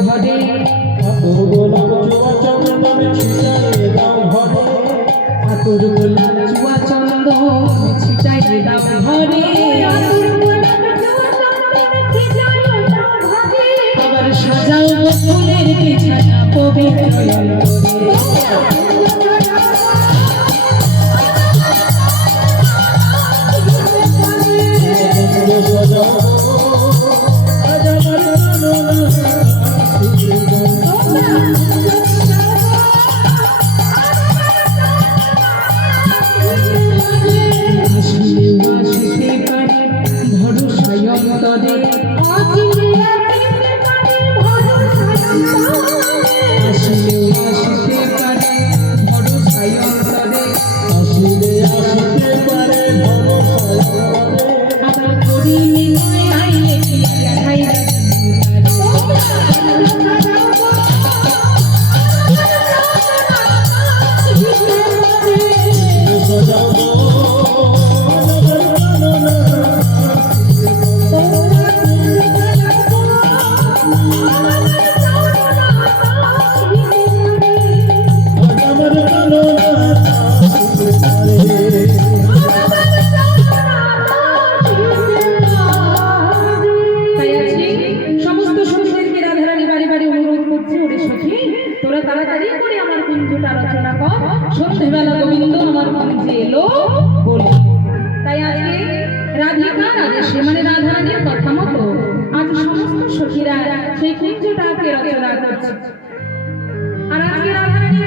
দাও করে আমার কুঞ্জটা রচনা কর। সন্ধ্যেবেলা গোবিন্দ আমার কুঞ্জে এলো, বলে, তাই আজকে রাধিকা আদেশে মানে রাধারানীর কথা মতো, আজ সমস্ত সখীরা সেই কুঞ্জটাকে রচনা করছে। আর আজকে রাধারানী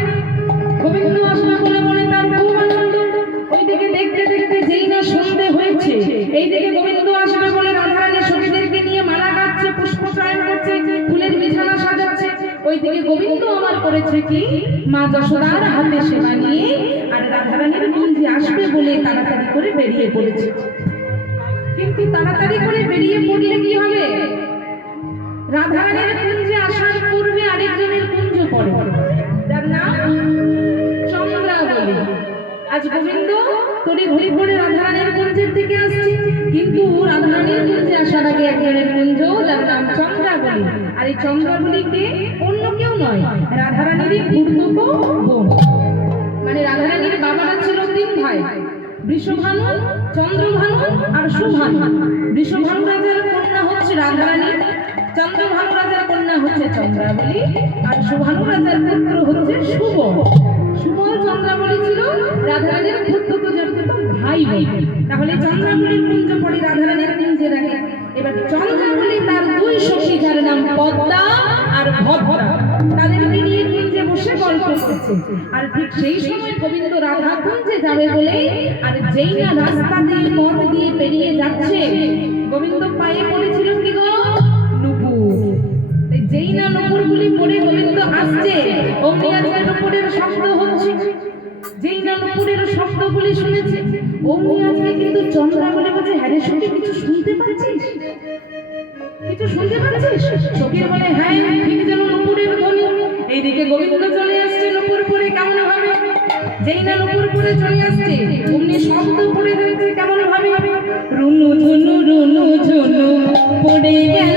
গোবিন্দ আসনা বলে মনে তার খুব আনন্দ। ওইদিকে দেখতে দেখতে যেই না সন্ধে হয়েছে, এইদিকে ওইদিকে গোবিন্দ আমার করেছে কি? মা যশোদার হাতে সেবা নিয়ে আর রাধারানীর কুঞ্জে আসবে বলে তাড়াতাড়ি করে বেরিয়ে পড়েছে। কিন্তু তাড়াতাড়ি করে বেরিয়ে পড়লে কি হবে? রাধারানীর কুঞ্জে আসার পূর্বে আরেকজনের কুঞ্জ পড়ে। যার নাম চন্দ্রাবলী আজ গোবিন্দ তোরে ঘড়ি ঘড়ি রাধারানীর কুঞ্জের দিকে আসছে। কিন্তু রাধারানীর কুঞ্জে আসার আগে একজনের কুঞ্জ যার নাম চন্দ্রাবলী আর এই চন্দ্রাবলীকে অন্য কেউ নয়, রাধারানীরই ঘুরতো বোন। মানে রাধারানীর বাবারা ছিল তিন ভাই বৃষভানু চন্দ্রভানু আর সুভানু বৃষভানু রাজার কন্যা হচ্ছে রাধারানী চন্দ্রভানু রাজার কন্যা হচ্ছে চন্দ্রাবলী, আর সুভানু রাজার পুত্র হচ্ছে শুভ। শুভ চন্দ্রাবলী ছিল রাধারানীর পুত্র ভাই বোন। তাহলে চন্দ্রাবলীর কুঞ্জ পড়ে রাধারানীর কুঞ্জের আগে। এবার চন্দ্রাবলী তার দুই সখী যার নাম পদ্মা আর ভদ্রা। তাদেরকে নিয়ে কুঞ্জে বসে গল্প করছে আর ঠিক সেই সময় গোবিন্দ রাধা কুঞ্জে যাবে বলে আর যেই না রাস্তা দিয়ে পথ দিয়ে পেরিয়ে যাচ্ছে, গোবিন্দ পায়ে পড়েছিল কি গো? যেই না নুপুরগুলি পড়ে গোবিন্দ আসছে, অমনি আজকে নুপুরের শব্দ হচ্ছে। যেই না নুপুরের শব্দগুলি শুনেছে, অমনি আজকে কিন্তু চন্দ্রা সখীর বলে হ্যাঁ ঠিক যেন নুপুরের ধ্বনি। এইদিকে গোবিন্দ চলে আসছে নূপুর পরে কেমন ভাবে যেই না নূপুর পরে চলে আসছে, অমনি শব্দ পড়ে যাচ্ছে, কেমন ভাবে রুনু ঝুনু রুনু ঝুনু, পড়ে গেল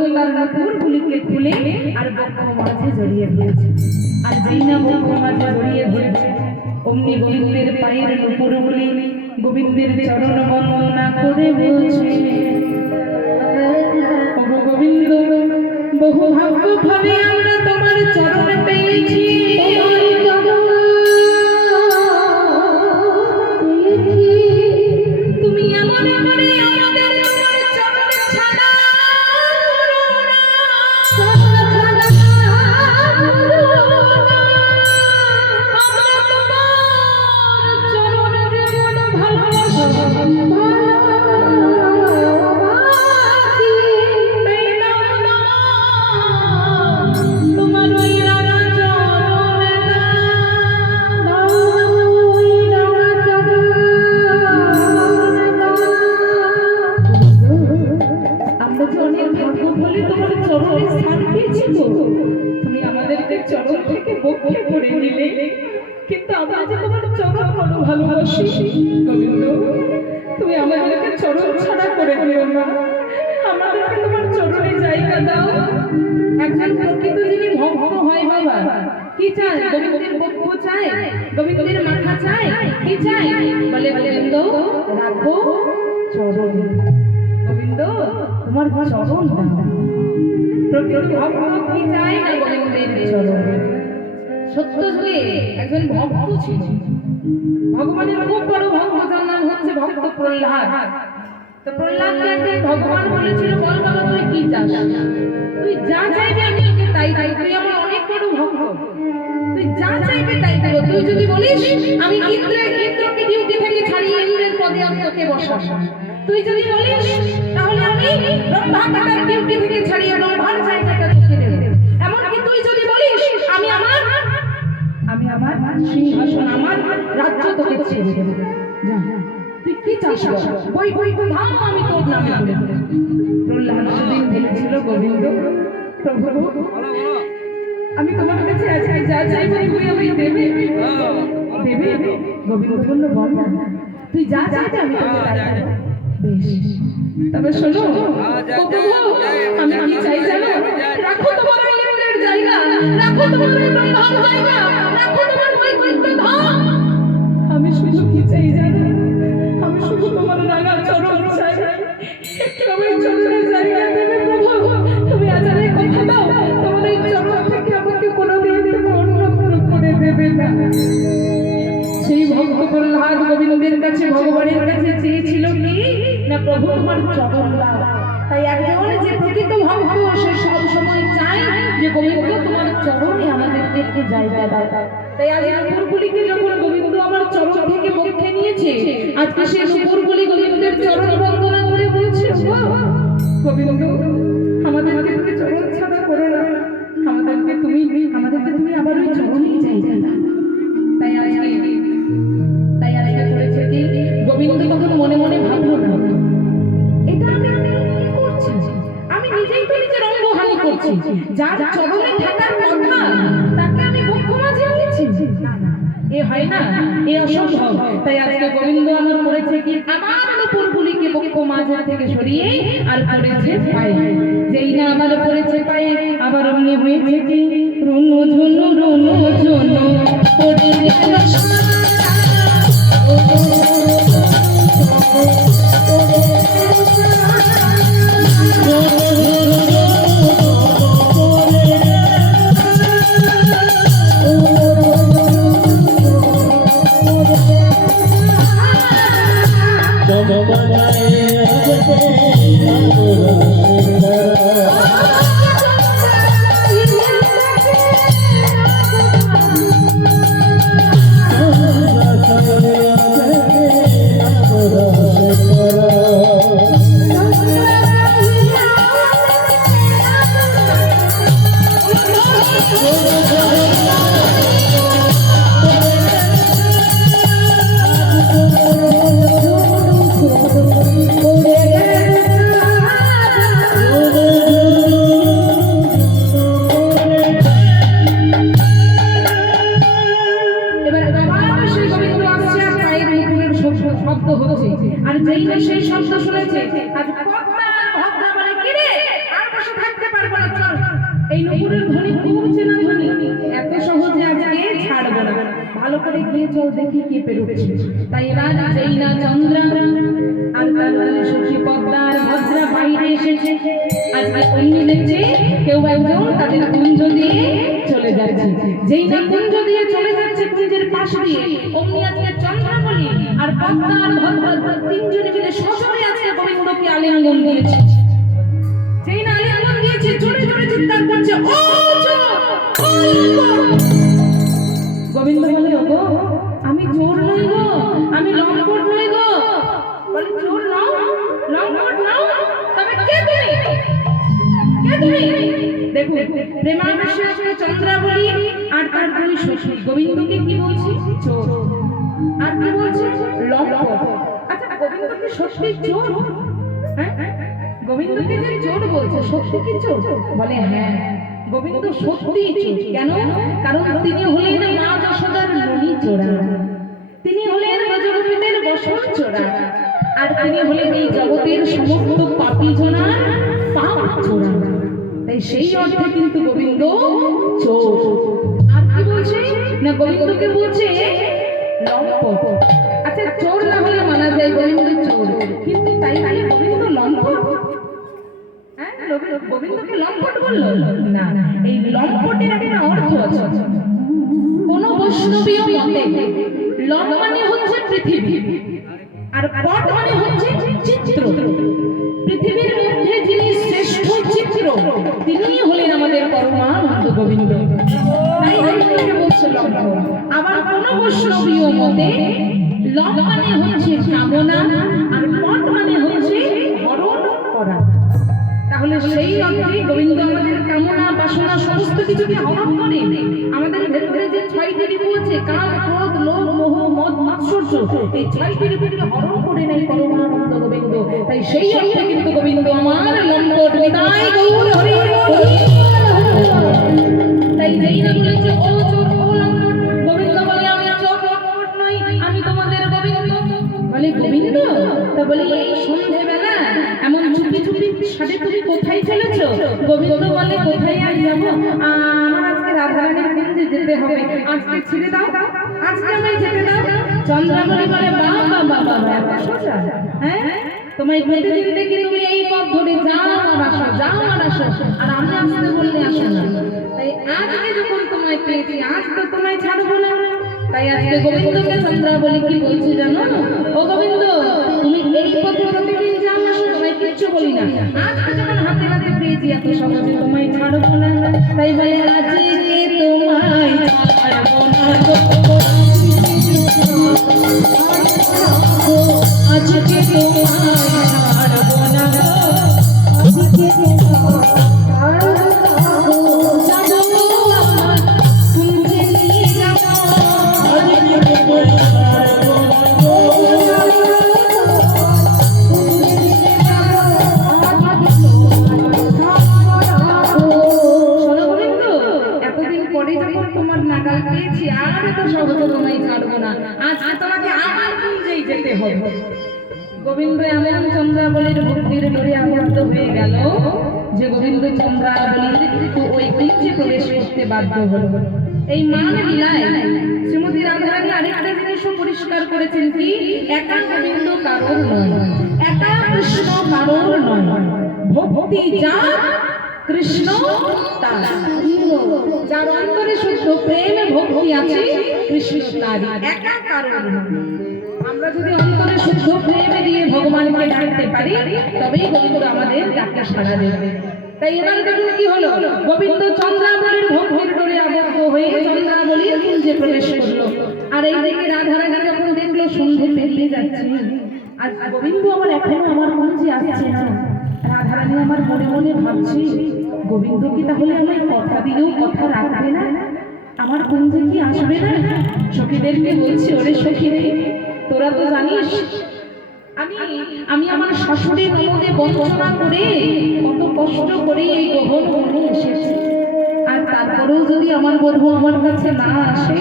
গোবিন্দ তার নুপুর গুলিকে খুলে আর বক্ষ মাঝে জড়িয়ে ধরেছে আর যেই না বক্ষ মাঝে জড়িয়ে ধরেছে অমনি গোবিন্দের পায়ের নুপুরগুলি গোবিন্দের চরণ বন্দনা করে বলছে গোবিন্দ, বহু ভাগ্য ভাবে আমরা তোমার চরণ পেয়েছি। ভগবানের খুব বড় ভক্ত, যার হচ্ছে ভক্ত প্রহ্লাদ। তো প্রহ্লাদকে ভগবান বলেছিল, বল বাবা তুই কি চাস তুই যা চাইবি আমি তোকে তাই তাই তুই আমার অনেক বড় ভক্ত। তুই যা চাইবি তাই দেব। তুই যদি বলিস, আমি ইন্দ্রের ইন্দ্রকে ডিউটি থেকে ছাড়িয়ে ইন্দ্রের পদে আমি তোকে বসাবো। তুই যদি বলিস, তাহলে আমি ব্রহ্মা কাকার ডিউটি থেকে ছাড়িয়ে ব্রহ্মার জায়গাটা তোকে দেব। এমনকি তুই যদি বলিস, আমি আমার সিংহাসন আমার রাজ্য তোকে ছেড়ে দেব যা তুই কি চাস বই বই ধাম আমি তোর নামে বলে প্রহ্লাদ সেদিন বলেছিল গোবিন্দ প্রভু আমি তোমার কাছে আজকে যা চাইব তুমি আমায় দেবে দেবে গোবিন্দ বলল বল তুই যা চাইবে আমি তোকে। বেশ তবে শোনো প্রভু আমি চাই জানো রাখো তোমার রাখো তোমার ব্রহ্মার কি চাই জানো দেবে না। সেই ভক্ত প্রহ্লাদ গোবিন্দের কাছে ভগবানের কাছে চেয়েছিল কি? না প্রভু তোমার চরণ তাই একজন যে প্রকৃত ভক্ত, সে যে গোবিন্দ তোমার চরণে আমাদেরকে জায়গা দাও। তাই আজ নুপুরগুলিকে যখন গোবিন্দ আমার চরণ থেকে মুখে নিয়েছে আজকে সেই নুপুরগুলি গোবিন্দের চরণ বন্দনা করে বলছে "ও, গোবিন্দ আমাদেরকে চরণ থেকে সরিয়ে আর পড়েছে পায়ে। যেই না আবার পড়েছে পায়ে আবার অমনি হয়েছে শব্দ হচ্ছে। আর যেই না সেই শব্দ শুনেছে, আজ পদ্মা আর মানে কি রে? আর বসে থাকতে পারব না, চল। এই নুপুরের ধ্বনি খুব চেনা ধ্বনি। এত সহজ ভালো করে গিয়ে চল দেখি কে পেরোচ্ছে তাই এবার যেই না চন্দ্রা, আর তার সখী পদ্মার ভদ্রা এসেছে দেখছে, কেউ তাদের কুঞ্জ দিয়ে চলে যাচ্ছে যেই না কুঞ্জ দিয়ে চলে যাচ্ছে কুঞ্জের পাশ দিয়ে, অমনি আজকে চন্দ্রা বলি আর ভদ্রা তিনজনে মিলে গোবিন্দকে আলিঙ্গন দিয়েছে যেই না আলিঙ্গন দিয়েছে, জোরে জোরে চিৎকার করছে, ও! ও চোর!" গোবিন্দ বলে, ওগো, আমি চোর নই গো, আমি লম্পট নই গো। বলে, চোর নও, লম্পট নও, তবে কে তুমি? কে তুমি? দেখুন, প্রেমাবেশে আসলে চন্দ্রাবলী আর তার দুই শ্বশুর গোবিন্দকে কি বলছি? চোর। আর কি বলছে? লম্পট। আচ্ছা গোবিন্দ কি সত্যি চোর? হ্যাঁ? গোবিন্দকে যে চোর বলছে, সত্যি কি চোর? বলে হ্যাঁ। গোবিন্দ সত্যি কেন? কারণ তিনি হলেন মা যশোদার মণি চোরা। তিনি হলেন ব্রজগোপীদের বসন চোরা। আর তিনি হলেন এই জগতের সমস্ত পাপী জনার পাপ চোরা। তাই সেই অর্থে কিন্তু গোবিন্দ চোর। আর কি বলছে? না, গোবিন্দকে বলছে আচ্ছা চোর না হলে মানা যায়, গোবিন্দ চোর। কিন্তু তাই বলে গোবিন্দ লম্পট? গোবিন্দকে লম্পট বলল? না, এই লম্পটের একটা অর্থ আছে। কোন বৈষ্ণবীয় মতে, লম মানে হচ্ছে পৃথিবী, আর পট মানে হচ্ছে চিত্র। পৃথিবীর মধ্যে যিনি শ্রেষ্ঠ চিত্র তিনি হলেন আমাদের পরমানন্দ গোবিন্দ। আবার কোন বৈষ্ণবীয় মতে, লম মানে হচ্ছে কামনা, আর পট সেই অর্থে গোবিন্দ আমাদের কামনা বাসনা সমস্ত কিছুকে হরণ করে আমাদের ভেতরে যে ছয়টি রিপু আছে কাল ক্রোধ লোভ মোহ মদ মাৎসর্য এই ছয়টি রিপুকে হরণ করে নেয় পরমানন্দ গোবিন্দ তাই সেই অর্থে কিন্তু গোবিন্দ আমার লম্বট নিতাই গৌর হরি তাই যেই না বলেছে ও আমার আজকে রাধারানীর কুঞ্জে যেতে হবে আজকে ছেড়ে দাও আজকে আমায় যেতে দাও চন্দ্রামণি বলে বা বা বা বা বা, সোজা হ্যাঁ তোমায় প্রতিদিন দেখি তুমি এই পথ ধরে যাও আর আসো যাও আর আসো আর আমি আসতে বললে আসো না তাই আজকে যখন তোমায় পেয়েছি আজ তো তোমায় ছাড়বো না তাই আজকে গোবিন্দকে চন্দ্রাবলী কি বলছি জানো? ও গোবিন্দ, তুমি এই পথে প্রতিদিন যাও না, সবাই কিচ্ছু বলি না। আজকে যখন হাতে হাতে পেয়েছি, এত সহজে তোমায় ছাড়বো না। তাই বলে, আজকে তোমায় ছাড়বো না আজকে তোমায় কৃষ্ণ, তার যার অন্তরে শুদ্ধ প্রেম ভক্তি আছে, কৃষ্ণ আমরা যদি অন্তরে শুদ্ধ প্রেম দিয়ে ভগবানকে ডাকতে পারি, তবেই গোবিন্দ আমাদের ডাকে সাড়া দেবে। তাই এবার দেখুন কি হলো। গোবিন্দ চন্দ্রাবলীর ভক্তির ডোরে আবদ্ধ হয়ে চন্দ্রাবলীর কুঞ্জে প্রবেশ করল। আর এই দেখে রাধারানী যখন দেখল, সন্ধে পেরিয়ে যাচ্ছে। আর গোবিন্দ আমার এখনও আমার কুঞ্জে আসছে না। রাধারানী আমার মনে মনে ভাবছি, গোবিন্দ কি তাহলে আমায় কথা দিলেও কথা রাখবে না? আমার বন্ধু কি আসবে না? সখীদেরকে বলছি, ওরে সখীরে তোরা তো জানিস, আমি আমি আমার শাশুড়ি নমদে বঞ্চনা করে কত কষ্ট করে এই গ্রহণ মনে এসেছি। আর তারপরেও যদি আমার বধূ আমার কাছে না আসে,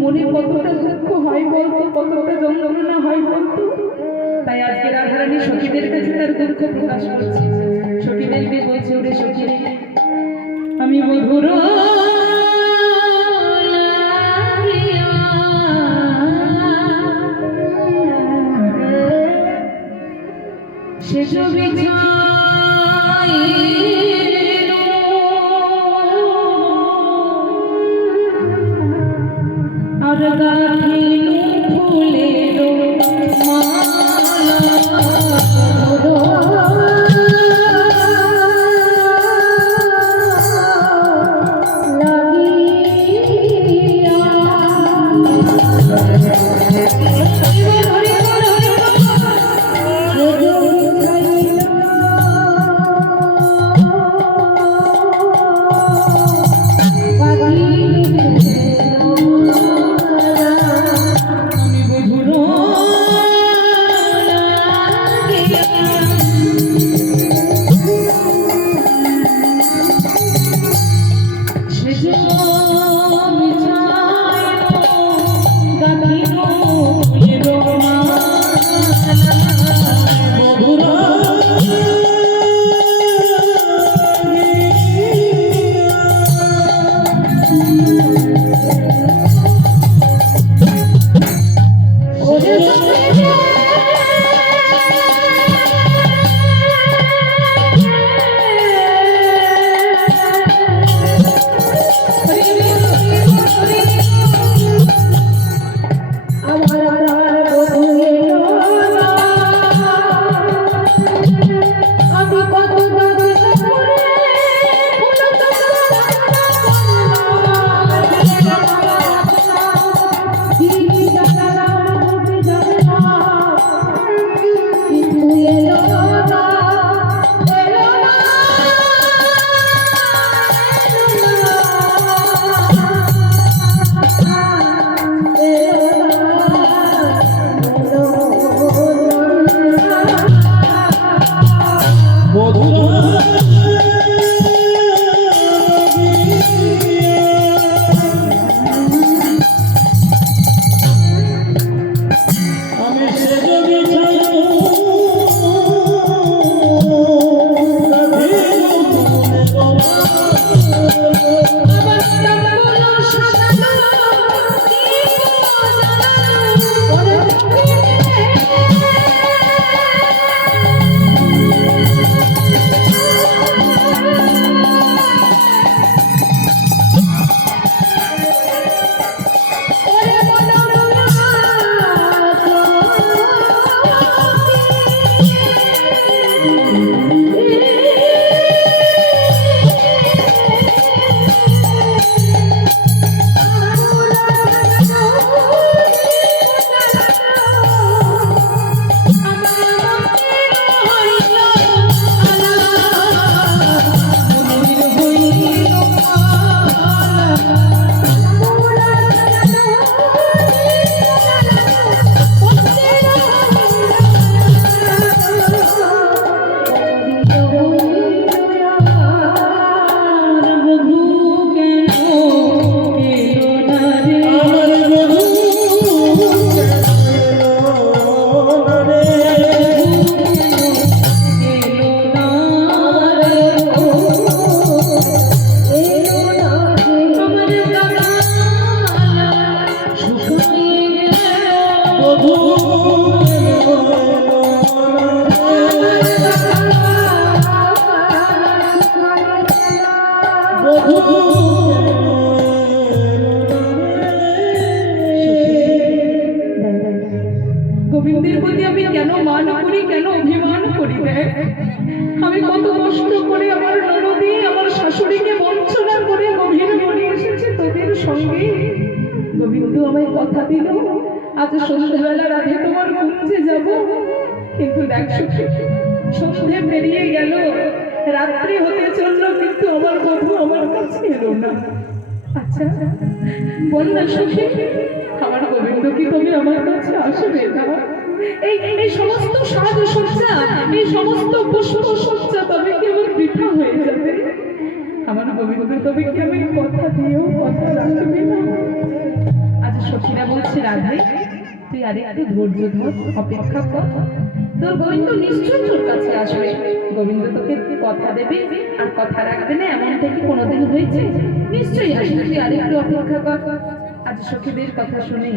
মনে কতটা দুঃখ হয় বলতো কতটা যন্ত্রণা হয় বলতো তাই আজকে রাধারানী সখীদের কাছে তার দুঃখ প্রকাশ করছে। সখীদেরকে বলছে ওরে সখী আমি মধুর সে ছবি আজ সন্ধ্যাবেলা রাধে তোমার কুঞ্জে যাব। কিন্তু দেখ সন্ধে পেরিয়ে গেল। রাত্রি হতে চলল কিন্তু আমার বধূ আমার কাছে এলো না। আচ্ছা বল না সখী। আমার গোবিন্দ কি তুমি আমার কাছে আসবে না? এই এই সমস্ত সাজসজ্জা এই সমস্ত পুষ্প সজ্জা তবে কি আমার বৃথা হয়ে যাবে? আমার গোবিন্দ তবে কি আমি কথা দিয়েও কথা রাখবে না? আজ সখীরা বলছে রাধে। তুই আরেকটু ধৈর্য ধর, অপেক্ষা কর। তোর গোবিন্দ নিশ্চয়ই তোর কাছে আসবে। গোবিন্দ তোকে কথা দেবে আর কথা রাখবে না, এমনটা কি কোনোদিন হয়েছে? নিশ্চয়ই আসবে তুই আরেকটু অপেক্ষা কর। আজ সখীদের কথা শুনে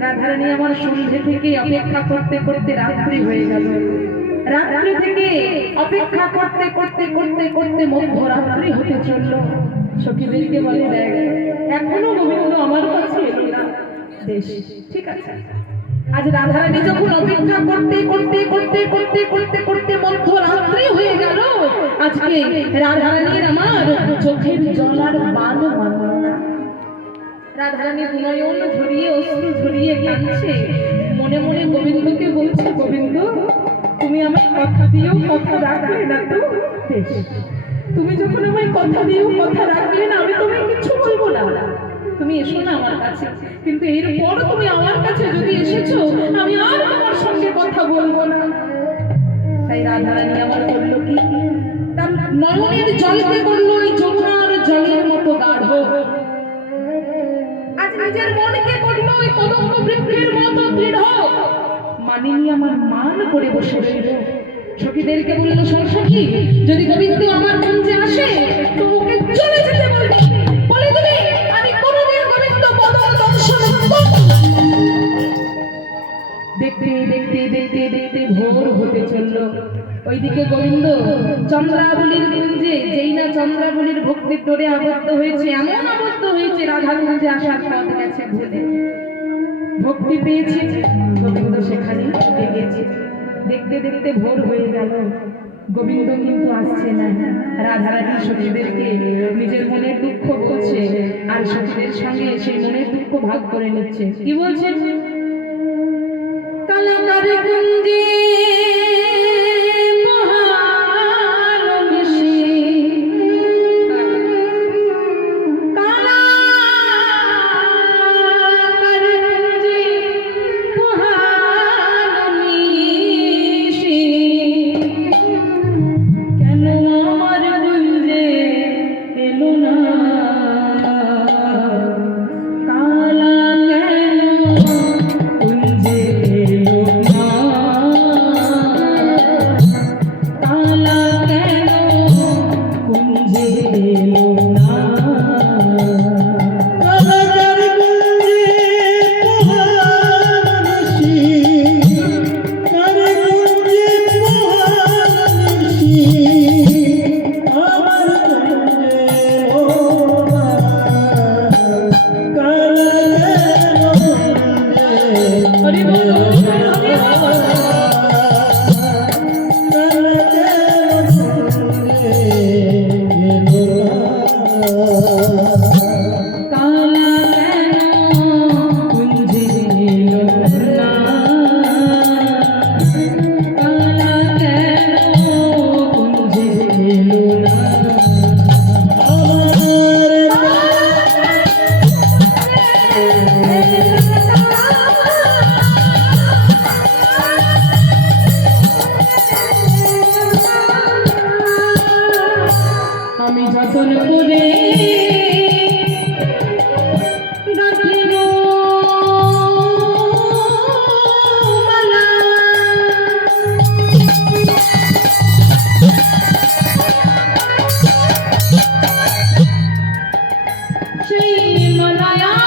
রাধারানী আমার সন্ধে থেকে অপেক্ষা করতে করতে রাত্রি হয়ে গেল। রাত্রি থেকে অপেক্ষা করতে করতে করতে করতে মধ্যরাত্রি হতে চলল। সখীদেরকে বলে দেখ এখনও গোবিন্দ আমার কাছে এলো না। বেশ, ঠিক আছে। আজ রাধারানী যখন অপেক্ষা করতে করতে করতে করতে করতে করতে মধ্যরাত্রি হয়ে গেল। আজকে রাধারানীর আমার চোখের জলার বান রাধারানী নয়ন ঝরিয়ে অশ্রু ঝরিয়ে কাঁদছে। মনে মনে গোবিন্দকে বলছে, গোবিন্দ, তুমি আমায় কথা দিয়েও কথা রাখলে না তো? তুমি যখন আমায় কথা দিয়েও কথা রাখলে না, আমি তোমায় কিছু বলব না। তুমি এসো না আমার কাছে। কিন্তু এরপর তুমি আমার কাছে যদি এসেছ, আমি আর তোমার সঙ্গে কথা বলব না। তাই রাধারানী আমার করল কি নয়নের জলকে করল ওই যমুনার জলের মতো গাঢ়। আজ নিজের মনকে ওই কদম্ব বৃক্ষের মতো দৃঢ়। মানিনি আমার মান করে বসে রইল। সখীদেরকে বলল যদি আমার মঞ্চে আসে তো ওকে চলে যেতে ভোর হতে চলল। ওইদিকে গোবিন্দ, চন্দ্রাবলীর কুঞ্জে, যেই না চন্দ্রাবলীর ভক্তির ডোরে আবদ্ধ হয়েছে, এমন আবদ্ধ হয়েছে রাধা কুঞ্জে আসার পথ গেছে ভুলে। ভক্তি পেয়েছে, গোবিন্দ সেখানে লেগেছে দেখতে দেখতে ভোর হয়ে গেল। গোবিন্দ কিন্তু আসছে না। রাধারানী সখীদেরকে নিজের মনের দুঃখ বলছে আর সখীদের সঙ্গে সেই মনের দুঃখ ভাগ করে নিচ্ছে। কি বলছে কালাকার কুঞ্জে নিমলায়া